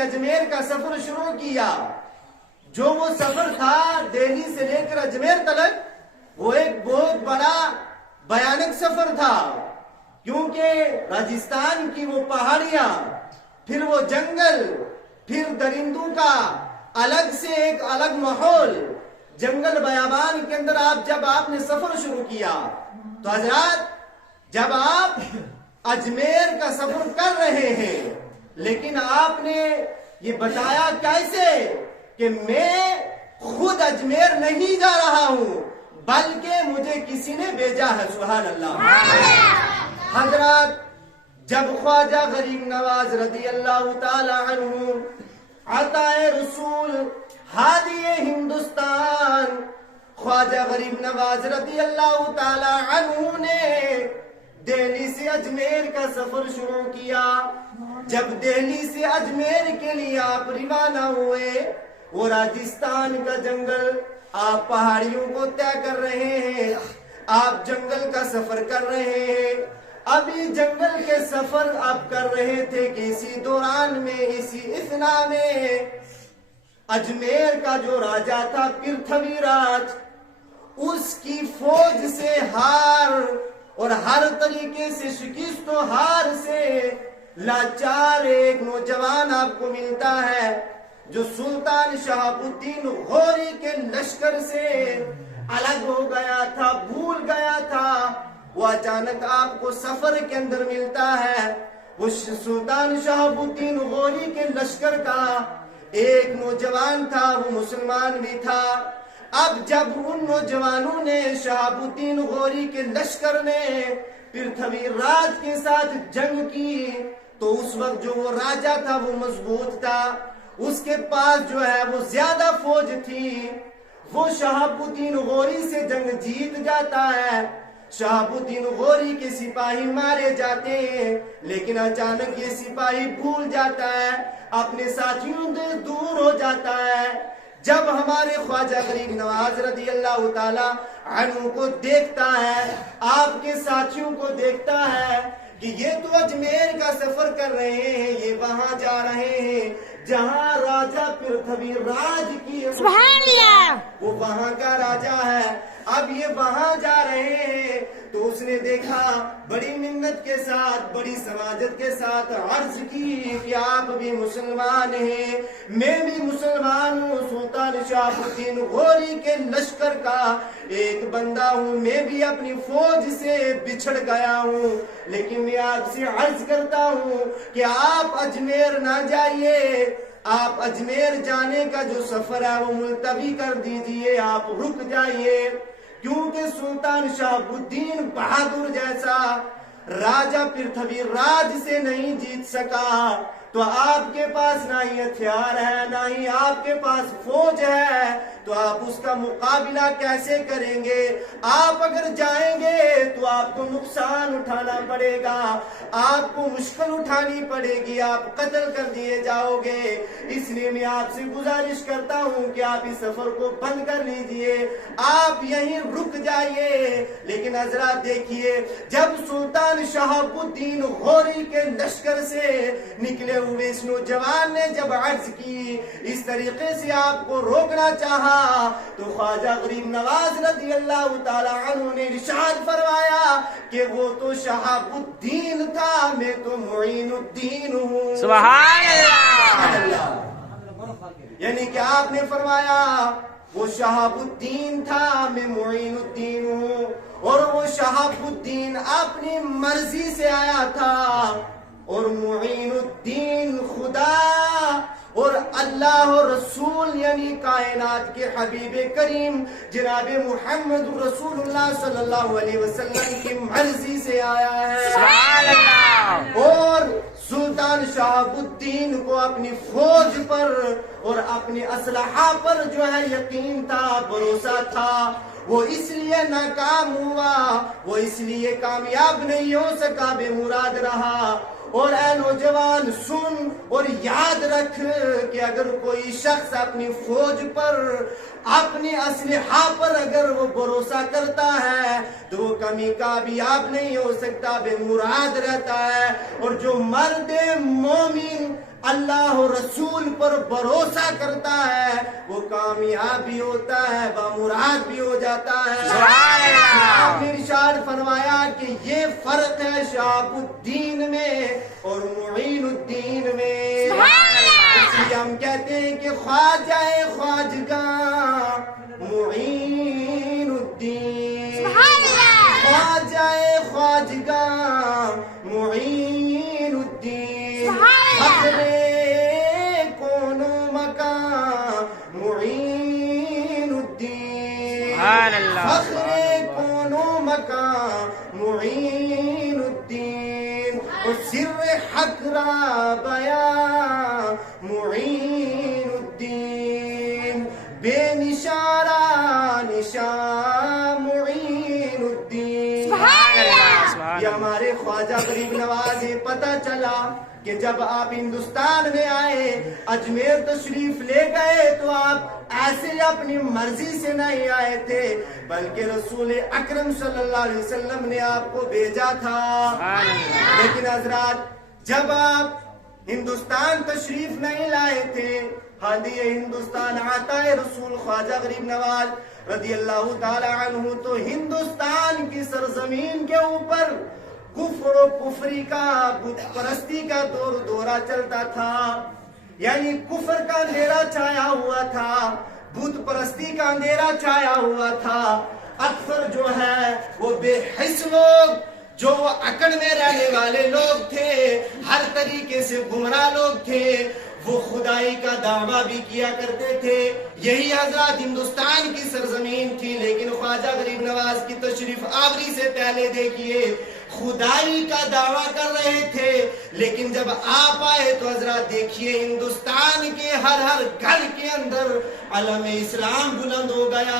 اجمیر کا سفر شروع کیا. جو وہ سفر تھا دہلی سے لے کر اجمیر تلک، وہ ایک بہت بڑا بھیانک سفر تھا، کیونکہ راجستھان کی وہ پہاڑیاں، پھر وہ جنگل، پھر درندوں کا الگ سے ایک الگ ماحول، جنگل بیابان کے اندر جب آپ نے سفر شروع کیا تو حضرات جب آپ اجمیر کا سفر کر رہے ہیں، لیکن آپ نے یہ بتایا کیسے کہ میں خود اجمیر نہیں جا رہا ہوں بلکہ مجھے کسی نے بھیجا ہے. سبحان اللہ. حضرات جب خواجہ غریب نواز رضی اللہ تعالی عنہ عطائے رسول ہادی ہندوستان خواجہ غریب نواز رضی اللہ تعالی عنہ نے دہلی سے اجمیر کا سفر شروع کیا. جب دہلی سے اجمیر کے لیے آپ روانہ ہوئے، وہ راجستھان کا جنگل، آپ پہاڑیوں کو طے کر رہے ہیں، آپ جنگل کا سفر کر رہے ہیں. ابھی جنگل کے سفر آپ کر رہے تھے کہ اسی دوران میں، اسی اثنا میں اجمیر کا جو راجہ تھا پرتھوی راج، اس کی فوج سے ہار اور ہر طریقے سے شکست و ہار سے لاچار ایک نوجوان آپ کو ملتا ہے جو سلطان شہاب الدین غوری کے لشکر سے الگ ہو گیا تھا، بھول گیا تھا. وہ اچانک آپ کو سفر کے اندر ملتا ہے. وہ سلطان شہاب الدین غوری کے لشکر کا ایک نوجوان تھا، وہ مسلمان بھی تھا. اب جب ان نوجوانوں نے شہاب الدین غوری کے لشکر نے پرتھوی راج کے ساتھ جنگ کی تو اس وقت جو وہ راجہ تھا وہ مضبوط تھا، اس کے پاس جو ہے وہ زیادہ فوج تھی. وہ شہاب الدین غوری سے جنگ جیت جاتا ہے. شہاب الدین غوری کے سپاہی مارے جاتے ہیں، لیکن اچانک یہ سپاہی بھول جاتا ہے، اپنے ساتھیوں سے دور ہو جاتا ہے. جب ہمارے خواجہ غریب نواز رضی اللہ تعالی عنہ کو دیکھتا ہے، آپ کے ساتھیوں کو دیکھتا ہے کہ یہ تو اجمیر کا سفر کر رہے ہیں، یہ وہاں جا رہے ہیں جہاں راجہ پرتھوی راج کی سبحان اللہ وہ وہاں کا راجہ ہے. اب یہ وہاں جا رہے ہیں تو اس نے دیکھا، بڑی منت کے ساتھ، بڑی سماجت کے ساتھ عرض کی کہ آپ بھی مسلمان ہیں، میں بھی مسلمان ہوں، سلطان شہاب الدین غوری کے لشکر کا ایک بندہ ہوں، میں بھی اپنی فوج سے بچھڑ گیا ہوں، لیکن میں آپ سے عرض کرتا ہوں کہ آپ اجمیر نہ جائیے، آپ اجمیر جانے کا جو سفر ہے وہ ملتوی کر دیجئے، آپ رک جائیے، کیونکہ سلطان شہاب الدین بہادر جیسا راجہ پرتھوی راج سے نہیں جیت سکا، تو آپ کے پاس نہ ہی ہتھیار ہے، نہ ہی آپ کے پاس فوج ہے، تو آپ اس کا مقابلہ کیسے کریں گے؟ آپ اگر جائیں گے تو آپ کو نقصان اٹھانا پڑے گا، آپ کو مشکل اٹھانی پڑے گی، آپ قتل کر دیے جاؤ گے. اس لیے میں آپ سے گزارش کرتا ہوں کہ آپ اس سفر کو بند کر لیجئے، آپ یہیں رک جائیے. لیکن حضرات دیکھیے، جب سلطان شہاب الدین غوری کے لشکر سے نکلے ہوئے اس نوجوان نے جب عرض کی، اس طریقے سے آپ کو روکنا چاہا، تو خواجہ غریب نواز رضی اللہ تعالی عنہ نے ارشاد فرمایا کہ وہ تو شہاب الدین تھا، میں تو معین الدین ہوں. سبحان اللہ. یعنی کہ آپ نے فرمایا وہ شہاب الدین تھا، میں معین الدین ہوں، اور وہ شہاب الدین اپنی مرضی سے آیا تھا، اور معین الدین خدا اور اللہ و رسول یعنی کائنات کے حبیب کریم جناب محمد رسول اللہ صلی اللہ علیہ وسلم کی مرضی سے آیا ہے. سبحان اللہ. اور سلطان شہاب الدین کو اپنی فوج پر اور اپنی اسلحہ پر جو ہے یقین تھا، بھروسہ تھا. وہ اس لیے ناکام ہوا، وہ اس لیے کامیاب نہیں ہو سکا، بے مراد رہا. اور اے نوجوان سن اور یاد رکھ کہ اگر کوئی شخص اپنی فوج پر، اپنی اسلحہ پر اگر وہ بھروسہ کرتا ہے تو وہ کمی کامیاب نہیں ہو سکتا، بے مراد رہتا ہے. اور جو مرد مومن اللہ و رسول پر بھروسہ کرتا ہے وہ کامیاب بھی ہوتا ہے، بامراد بھی ہو جاتا ہے۔ سبحان اللہ۔ آپ نے ارشاد فرمایا کہ یہ فرق ہے شہاب الدین میں اور معین الدین میں۔ سبحان اللہ۔ اس لیے ہم کہتے ہیں کہ خواجہ خواجگاں معین الدین، سبحان اللہ۔ خواجہ خواجگاں معین الدین، سبحان اللہ۔ فخر کون و مکان معین الدین، سبحان اللہ۔ فخر کون و مکان معین الدین، اور سر حق را بیان معین الدین، بے نشارہ نشان معین الدین۔ سبحان اللہ۔ یہ ہمارے خواجہ غریب نواز ہے۔ پتہ چلا کہ جب آپ ہندوستان میں آئے، اجمیر تشریف لے گئے، تو آپ ایسے اپنی مرضی سے نہیں آئے تھے، بلکہ رسول اکرم صلی اللہ علیہ وسلم نے آپ کو بھیجا تھا۔ لیکن حضرات جب آپ ہندوستان تشریف نہیں لائے تھے، ہاں یہ ہندوستان آتا ہے رسول خواجہ غریب نواز رضی اللہ تعالی عنہ، تو ہندوستان کی سرزمین کے اوپر کفر و کفری کا، بت پرستی کا دورہ چلتا تھا، یعنی کفر کا اندھیرا چھایا ہوا تھا، بت پرستی کا اندھیرا چھایا ہوا تھا۔ اکثر جو ہے وہ بے حس لوگ، جو اکڑ میں رہنے والے لوگ تھے، ہر طریقے سے گمراہ لوگ تھے، وہ خدائی کا دعویٰ بھی کیا کرتے تھے۔ یہی حضرات ہندوستان کی سرزمین تھی، لیکن خواجہ غریب نواز کی تشریف آوری سے پہلے دیکھیے خدائی کا دعویٰ کر رہے تھے، لیکن جب آپ آئے تو حضرات دیکھیے ہندوستان کے ہر گھر کے اندر علم اسلام بلند ہو گیا۔